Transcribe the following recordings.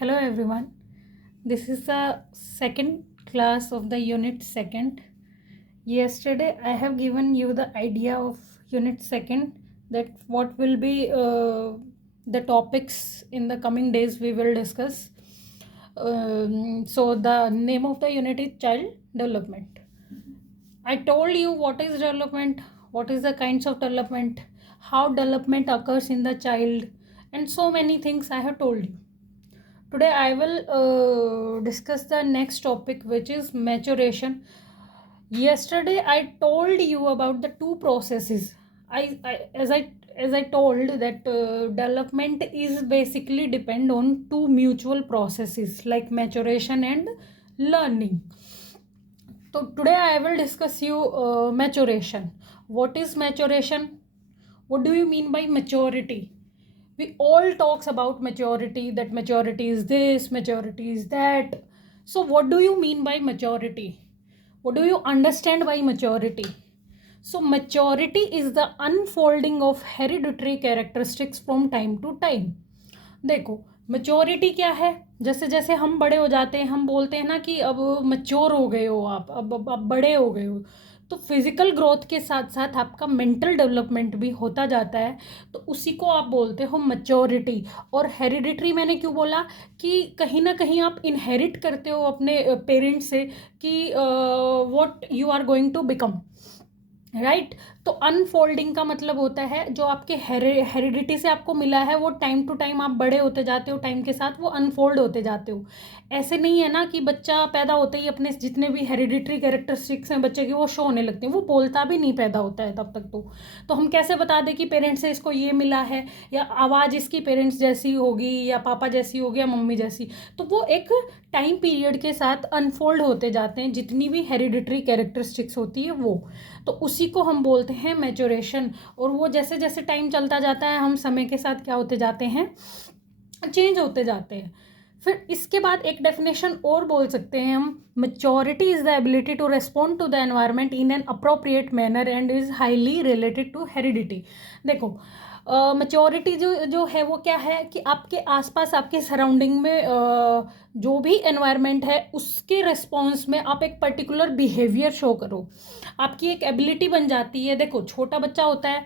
Hello everyone. This is the second class of the unit second. Yesterday I have given you the idea of unit second, that what will be the topics in the coming days we will discuss. So the name of the unit is child development. I told you what is development, what is the kinds of development, how development occurs in the child, and so many things I have told you. Today I will discuss the next topic, which is maturation. Yesterday I told you about the two processes. As I told that development is basically depend on two mutual processes like maturation and learning. So today I will discuss you maturation. What is maturation? What do you mean by maturity? We all talks about maturity, that maturity is this, maturity is that. So what do you mean by maturity? What do you understand by maturity? So maturity is the unfolding of hereditary characteristics from time to time. देखो maturity क्या है, जैसे जैसे हम बड़े हो जाते हैं हम बोलते हैं ना कि अब मैच्योर हो गए हो आप, अब बड़े हो गए हो। तो फिजिकल ग्रोथ के साथ साथ आपका मेंटल डेवलपमेंट भी होता जाता है, तो उसी को आप बोलते हो मैच्योरिटी। और हेरिडिटरी मैंने क्यों बोला कि कहीं ना कहीं आप इनहेरिट करते हो अपने पेरेंट्स से कि what you are going to become, right. तो अनफोल्डिंग का मतलब होता है जो आपके हेरिडिटी से आपको मिला है वो टाइम टू टाइम आप बड़े होते जाते हो, टाइम के साथ वो अनफोल्ड होते जाते हो। ऐसे नहीं है ना कि बच्चा पैदा होते ही अपने जितने भी हेरिडिटरी कैरेक्टरिस्टिक्स हैं बच्चे की वो शो होने लगते हैं, वो बोलता भी नहीं पैदा होता है तब तक। तो हम कैसे बता दें कि पेरेंट्स से इसको ये मिला है, या आवाज़ इसकी पेरेंट्स जैसी होगी, या पापा जैसी होगी, या मम्मी जैसी। तो वो एक टाइम पीरियड के साथ अनफोल्ड होते जाते हैं जितनी भी हेरिडिटरी कैरेक्टरिस्टिक्स होती है वो। तो उसी को हम बोलते हैं मैच्योरेशन। और वो जैसे जैसे टाइम चलता जाता है हम समय के साथ क्या होते जाते हैं, चेंज होते जाते हैं। फिर इसके बाद एक डेफिनेशन और बोल सकते हैं हम, maturity is the ability to respond to the environment in an appropriate manner and is highly related to heredity. देखो मैच्योरिटी जो है वो क्या है कि आपके आसपास आपके सराउंडिंग में जो भी एनवायरनमेंट है उसके रिस्पॉन्स में आप एक पर्टिकुलर बिहेवियर शो करो, आपकी एक एबिलिटी बन जाती है। देखो छोटा बच्चा होता है,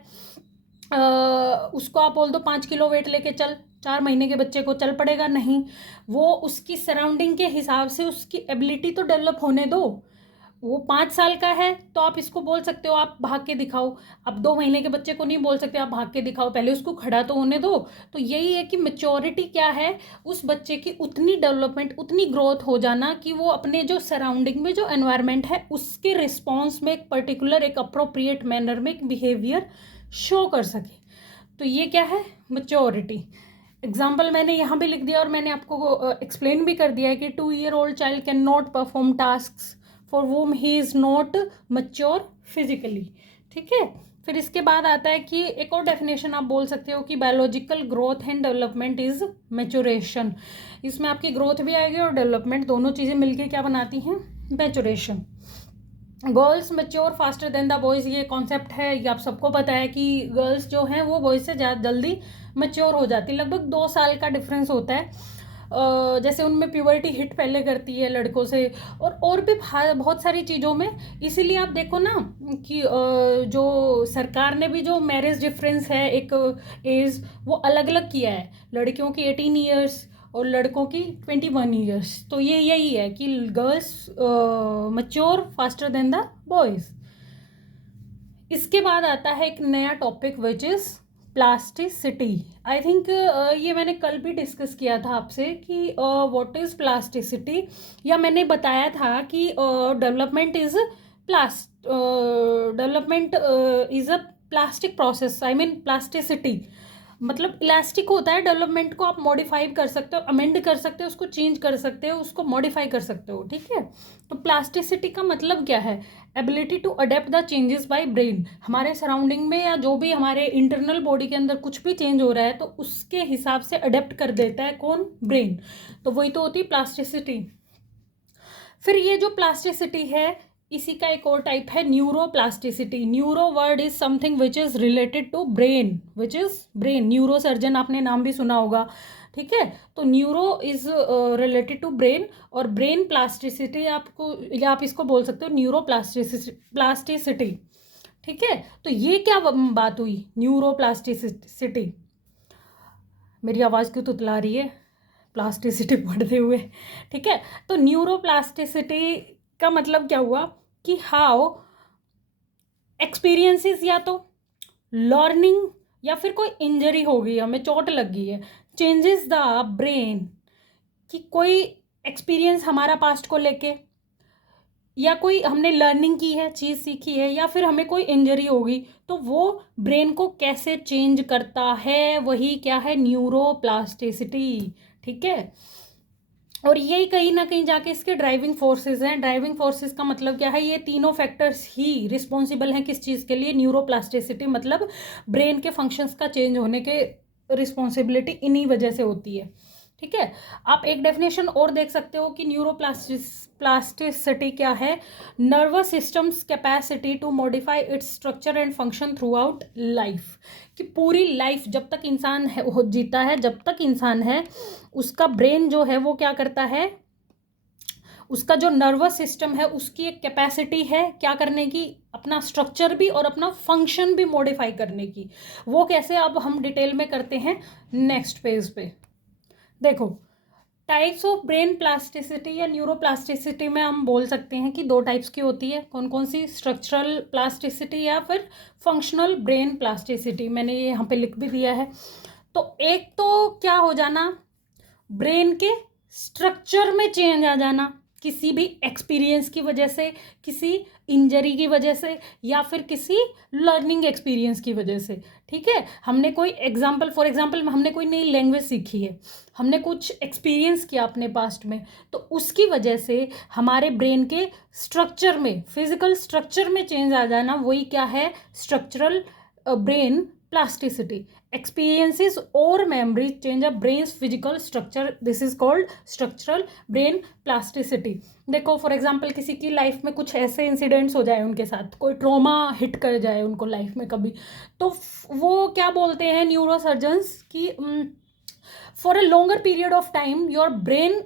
उसको आप बोल दो 5 किलो वेट लेके चल, 4 महीने के बच्चे को चल पड़ेगा नहीं। वो उसकी सराउंडिंग के हिसाब से उसकी एबिलिटी तो डेवलप होने दो। वो 5 साल का है तो आप इसको बोल सकते हो आप भाग के दिखाओ। अब 2 महीने के बच्चे को नहीं बोल सकते आप भाग के दिखाओ, पहले उसको खड़ा तो होने दो। तो यही है कि मैच्योरिटी क्या है, उस बच्चे की उतनी डेवलपमेंट, उतनी ग्रोथ हो जाना कि वो अपने जो सराउंडिंग में जो एनवायरनमेंट है उसके रिस्पॉन्स में एक पर्टिकुलर एक अप्रोप्रिएट मैनर में एक बिहेवियर शो कर सके। तो ये क्या है, मैच्योरिटी। एग्जाम्पल मैंने यहाँ भी लिख दिया और मैंने आपको एक्सप्लेन भी कर दिया है कि 2 year old child can not perform task for whom he is not mature physically. ठीक है। फिर इसके बाद आता है कि एक और डेफिनेशन आप बोल सकते हो कि biological growth and development is maturation. इसमें आपकी ग्रोथ भी आएगी और डेवलपमेंट, दोनों चीज़ें मिलकर क्या बनाती हैं, maturation. Girls mature faster than the boys, ये कॉन्सेप्ट है, ये आप सबको पता है कि गर्ल्स जो हैं वो बॉयज़ से ज़्यादा जल्दी मैच्योर हो जाती है। लगभग 2 साल का डिफरेंस होता है। जैसे उनमें प्यूबर्टी हिट पहले करती है लड़कों से, और भी बहुत सारी चीज़ों में। इसीलिए आप देखो ना कि जो सरकार ने भी जो मैरिज डिफरेंस है एक एज वो अलग अलग किया है, लड़कियों की 18 ईयर्स और लड़कों की 21 ईयर्स। तो ये यही है कि girls mature faster than the boys. इसके बाद आता है एक नया topic which is plasticity. I think ये मैंने कल भी डिस्कस किया था आपसे कि व्हाट इज़ प्लास्टिसिटी, या मैंने बताया था कि development is a plastic process, I mean plasticity मतलब इलास्टिक होता है। डेवलपमेंट को आप मॉडिफाई कर सकते हो, अमेंड कर सकते हो, उसको चेंज कर सकते हो, उसको मॉडिफाई कर सकते हो। ठीक है। तो प्लास्टिसिटी का मतलब क्या है, ability to adapt the changes by brain. हमारे सराउंडिंग में या जो भी हमारे इंटरनल बॉडी के अंदर कुछ भी चेंज हो रहा है तो उसके हिसाब से अडेप्ट कर देता है कौन, ब्रेन। तो वही तो होती है प्लास्टिसिटी। फिर ये जो प्लास्टिसिटी है इसी का एक और टाइप है neuroplasticity. Neuro word is something which is related to brain, which is brain. Neuro surgeon आपने नाम भी सुना होगा, ठीक है। तो neuro is related to brain, और ब्रेन प्लास्टिसिटी आपको, या आप इसको बोल सकते हो न्यूरो प्लास्टिसिटी। ठीक है, तो ये क्या बात हुई, न्यूरो प्लास्टिसिटी। मेरी आवाज़ क्यों तुतला रही है प्लास्टिसिटी पढ़ते हुए। ठीक है, तो न्यूरोप्लास्टिसिटी का मतलब क्या हुआ कि हाउ एक्सपीरियंसेस, या तो लर्निंग या फिर कोई इंजरी हो गई, हमें चोट लग गई है, चेंजेस द ब्रेन, कि कोई एक्सपीरियंस हमारा पास्ट को लेके, या कोई हमने लर्निंग की है, चीज़ सीखी है, या फिर हमें कोई इंजरी होगी, तो वो ब्रेन को कैसे चेंज करता है, वही क्या है, न्यूरोप्लास्टिसिटी। ठीक है, और यही कहीं ना कहीं जाके इसके ड्राइविंग फोर्सेस हैं। ड्राइविंग फोर्सेस का मतलब क्या है, ये तीनों फैक्टर्स ही रिस्पॉन्सिबल हैं किस चीज़ के लिए, न्यूरोप्लास्टिसिटी, मतलब ब्रेन के फंक्शंस का चेंज होने के रिस्पॉन्सिबिलिटी इन्हीं वजह से होती है। ठीक है, आप एक डेफिनेशन और देख सकते हो कि न्यूरोप्लास्टिसिटी क्या है, nervous systems capacity to modify its structure and function throughout life, कि पूरी लाइफ जब तक इंसान जीता है, जब तक इंसान है, उसका ब्रेन जो है वो क्या करता है, उसका जो नर्वस सिस्टम है उसकी एक कैपेसिटी है क्या करने की, अपना स्ट्रक्चर भी और अपना फंक्शन भी मॉडिफाई करने की। वो कैसे, अब हम डिटेल में करते हैं नेक्स्ट पेज पे। देखो, टाइप्स ऑफ ब्रेन प्लास्टिसिटी या न्यूरोप्लास्टिसिटी में हम बोल सकते हैं कि दो टाइप्स की होती है। कौन कौन सी, स्ट्रक्चरल प्लास्टिसिटी या फिर फंक्शनल ब्रेन प्लास्टिसिटी, मैंने ये यहाँ पे लिख भी दिया है। तो एक तो क्या हो जाना, ब्रेन के स्ट्रक्चर में चेंज आ जाना, किसी भी एक्सपीरियंस की वजह से, किसी इंजरी की वजह से, या फिर किसी लर्निंग एक्सपीरियंस की वजह से। ठीक है, हमने कोई एग्जाम्पल, फॉर एग्जाम्पल हमने कोई नई लैंग्वेज सीखी है, हमने कुछ एक्सपीरियंस किया अपने पास्ट में, तो उसकी वजह से हमारे ब्रेन के स्ट्रक्चर में, फिजिकल स्ट्रक्चर में चेंज आ जाना, वही क्या है, structural brain plasticity. experiences or memories change a brain's physical structure, this is called structural brain plasticity। देखो फॉर एग्जांपल किसी की लाइफ में कुछ ऐसे इंसिडेंट्स हो जाए, उनके साथ कोई ट्रॉमा हिट कर जाए उनको लाइफ में कभी, तो वो क्या बोलते हैं न्यूरोसर्जन्स की, for a longer period of time your brain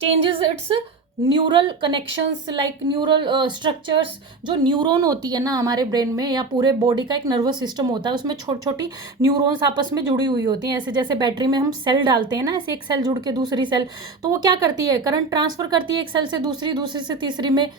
changes it's neural connections, like neural structures. जो न्यूरॉन होती है ना हमारे ब्रेन में, या पूरे बॉडी का एक नर्वस सिस्टम होता है, उसमें छोटी छोटी न्यूरॉन्स आपस में जुड़ी हुई होती हैं, ऐसे जैसे बैटरी में हम सेल डालते हैं ना, ऐसे एक सेल जुड़ के दूसरी सेल, तो वो क्या करती है, करंट ट्रांसफर करती है एक सेल से दूसरी, दूसरी से तीसरी में।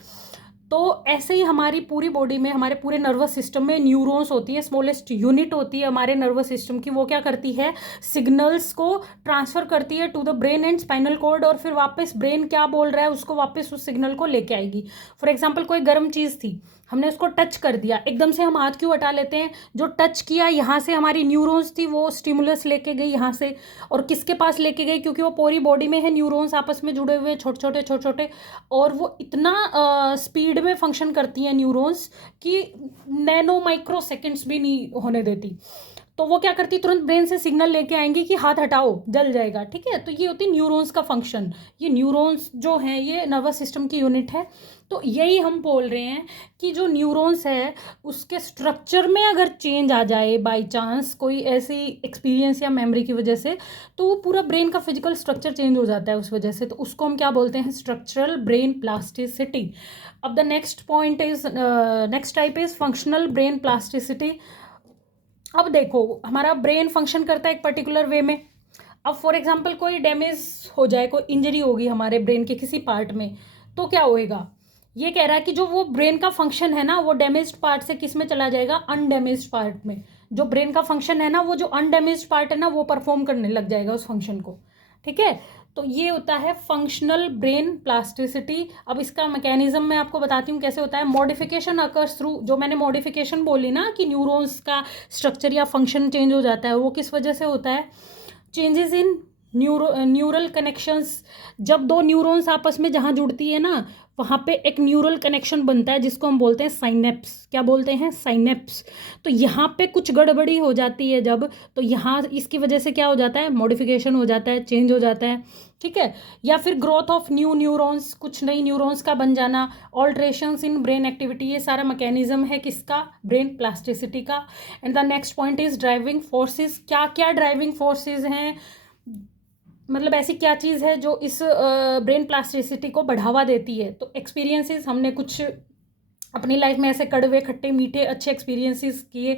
तो ऐसे ही हमारी पूरी बॉडी में, हमारे पूरे नर्वस सिस्टम में न्यूरॉन्स होती है, स्मॉलेस्ट यूनिट होती है हमारे नर्वस सिस्टम की, वो क्या करती है, सिग्नल्स को ट्रांसफर करती है to the brain and spinal cord, और फिर वापस ब्रेन क्या बोल रहा है उसको वापस उस सिग्नल को लेके आएगी। फॉर एग्जाम्पल कोई गर्म चीज़ थी, हमने उसको टच कर दिया, एकदम से हम हाथ क्यों हटा लेते हैं, जो टच किया यहाँ से हमारी न्यूरॉन्स थी, वो स्टिमुलस लेके गई यहाँ से, और किसके पास लेके गई, क्योंकि वो पूरी बॉडी में है, न्यूरॉन्स आपस में जुड़े हुए छोटे छोटे छोटे छोटे, और वो इतना स्पीड में फंक्शन करती हैं न्यूरॉन्स कि नैनो माइक्रो सेकेंड्स भी नहीं होने देती। तो वो क्या करती, तुरंत ब्रेन से सिग्नल लेके आएंगी कि हाथ हटाओ जल जाएगा। ठीक है, तो ये होती है न्यूरॉन्स का फंक्शन। ये न्यूरॉन्स जो हैं ये नर्वस सिस्टम की यूनिट है। तो यही हम बोल रहे हैं कि जो न्यूरॉन्स है उसके स्ट्रक्चर में अगर चेंज आ जाए बाय चांस, कोई ऐसी एक्सपीरियंस या मेमोरी की वजह से, तो वो पूरा ब्रेन का फिजिकल स्ट्रक्चर चेंज हो जाता है उस वजह से, तो उसको हम क्या बोलते हैं, स्ट्रक्चरल ब्रेन प्लास्टिसिटी। अब the next point is, next type is functional brain plasticity. अब देखो हमारा ब्रेन फंक्शन करता है एक पर्टिकुलर वे में। अब फॉर एग्जांपल कोई डैमेज हो जाए, कोई इंजरी होगी हमारे ब्रेन के किसी पार्ट में, तो क्या होएगा, ये कह रहा है कि जो वो ब्रेन का फंक्शन है ना, वो डैमेज्ड पार्ट से किस में चला जाएगा, अनडैमेज्ड पार्ट में। जो ब्रेन का फंक्शन है ना, वो जो अनडैमेज्ड पार्ट है ना, वो परफॉर्म करने लग जाएगा उस फंक्शन को। ठीक है, तो ये होता है फंक्शनल ब्रेन प्लास्टिसिटी। अब इसका मैकेनिज्म मैं आपको बताती हूँ कैसे होता है। मॉडिफिकेशन अकर्स थ्रू, जो मैंने मॉडिफिकेशन बोली ना कि न्यूरॉन्स का स्ट्रक्चर या फंक्शन चेंज हो जाता है, वो किस वजह से होता है, चेंजेस इन न्यूरल कनेक्शंस, जब दो न्यूरॉन्स आपस में जहाँ जुड़ती है ना, वहाँ पे एक न्यूरल कनेक्शन बनता है जिसको हम बोलते हैं साइनेप्स। क्या बोलते हैं? साइनेप्स। तो यहाँ पे कुछ गड़बड़ी हो जाती है जब, तो यहाँ इसकी वजह से क्या हो जाता है? मॉडिफिकेशन हो जाता है, चेंज हो जाता है, ठीक है। या फिर ग्रोथ ऑफ न्यू न्यूरॉन्स, कुछ नई न्यूरॉन्स का बन जाना, ऑल्ट्रेशंस इन ब्रेन एक्टिविटी, ये सारा मैकेनिज्म है किसका? ब्रेन प्लास्टिसिटी का। And the next point is driving forces. क्या क्या ड्राइविंग फोर्सेस हैं, मतलब ऐसी क्या चीज़ है जो इस ब्रेन प्लास्टिसिटी को बढ़ावा देती है? तो एक्सपीरियंसेस, हमने कुछ अपनी लाइफ में ऐसे कड़वे खट्टे मीठे अच्छे एक्सपीरियंसेस किए,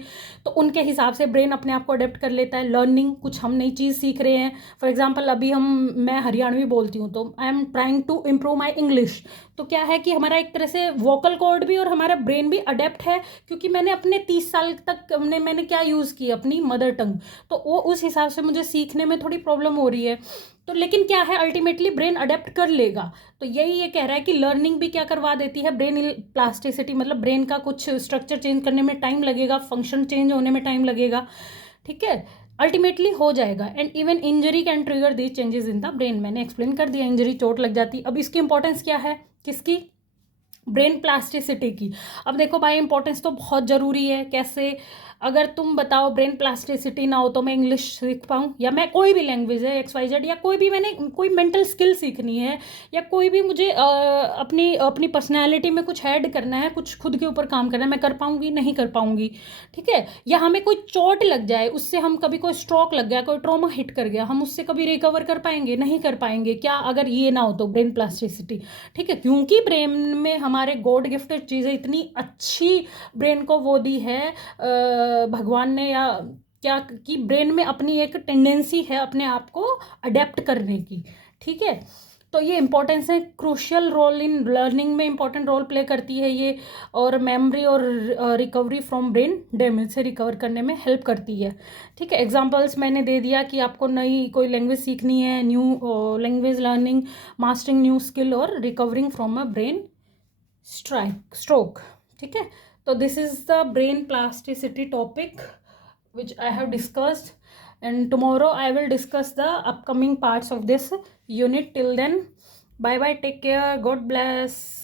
तो उनके हिसाब से ब्रेन अपने आप को अडेप्ट कर लेता है। लर्निंग, कुछ हम नई चीज़ सीख रहे हैं, फॉर एग्जांपल अभी मैं हरियाणवी बोलती हूँ, तो I am trying to improve my English. तो क्या है कि हमारा एक तरह से वोकल कॉर्ड भी और हमारा ब्रेन भी अडेप्ट है, क्योंकि मैंने अपने 30 साल तक मैंने क्या यूज़ की? अपनी मदर टंग। तो वो उस हिसाब से मुझे सीखने में थोड़ी प्रॉब्लम हो रही है, तो लेकिन क्या है, अल्टीमेटली ब्रेन अडेप्ट कर लेगा। तो यही ये कह रहा है कि लर्निंग भी क्या करवा देती है? ब्रेन प्लास्टिसिटी, मतलब ब्रेन का कुछ स्ट्रक्चर चेंज करने में टाइम लगेगा, फंक्शन चेंज होने में टाइम लगेगा, ठीक है, अल्टीमेटली हो जाएगा। And even injury can trigger these changes in the brain. मैंने एक्सप्लेन कर दिया, इंजरी, चोट लग जाती। अब इसकी इंपॉर्टेंस क्या है? किसकी? ब्रेन प्लास्टिसिटी की। अब देखो भाई, इंपॉर्टेंस तो बहुत ज़रूरी है। कैसे? अगर तुम बताओ ब्रेन प्लास्टिसिटी ना हो तो मैं इंग्लिश सीख पाऊँ, या मैं कोई भी लैंग्वेज है XYZ, या कोई भी मैंने कोई मेंटल स्किल सीखनी है, या कोई भी मुझे अपनी अपनी पर्सनैलिटी में कुछ ऐड करना है, कुछ खुद के ऊपर काम करना है, मैं कर पाऊँगी? नहीं कर पाऊँगी, ठीक है। या हमें कोई चोट लग जाए, उससे हम कभी, कोई स्ट्रोक लग गया, कोई ट्रॉमा हिट कर गया, हम उससे कभी रिकवर कर पाएंगे? नहीं कर पाएंगे। क्या? अगर ये ना हो तो ब्रेन प्लास्टिसिटी, ठीक है। क्योंकि ब्रेन में हमारे गॉड गिफ्टेड चीज़ें इतनी अच्छी ब्रेन को वो दी है भगवान ने, या क्या, कि ब्रेन में अपनी एक टेंडेंसी है अपने आप को अडेप्ट करने की, ठीक है। तो ये इंपॉर्टेंस है, क्रूशियल रोल इन लर्निंग में इंपॉर्टेंट रोल प्ले करती है ये, और मेमोरी और रिकवरी फ्रॉम ब्रेन डैमेज से रिकवर करने में हेल्प करती है, ठीक है। एग्जांपल्स मैंने दे दिया कि आपको नई कोई लैंग्वेज सीखनी है, new language learning, mastering new skill, और recovering from a brain stroke, ठीक है। तो this is the brain plasticity topic which I have discussed, and tomorrow I will discuss the upcoming parts of this unit. Till then, bye bye, take care, God bless.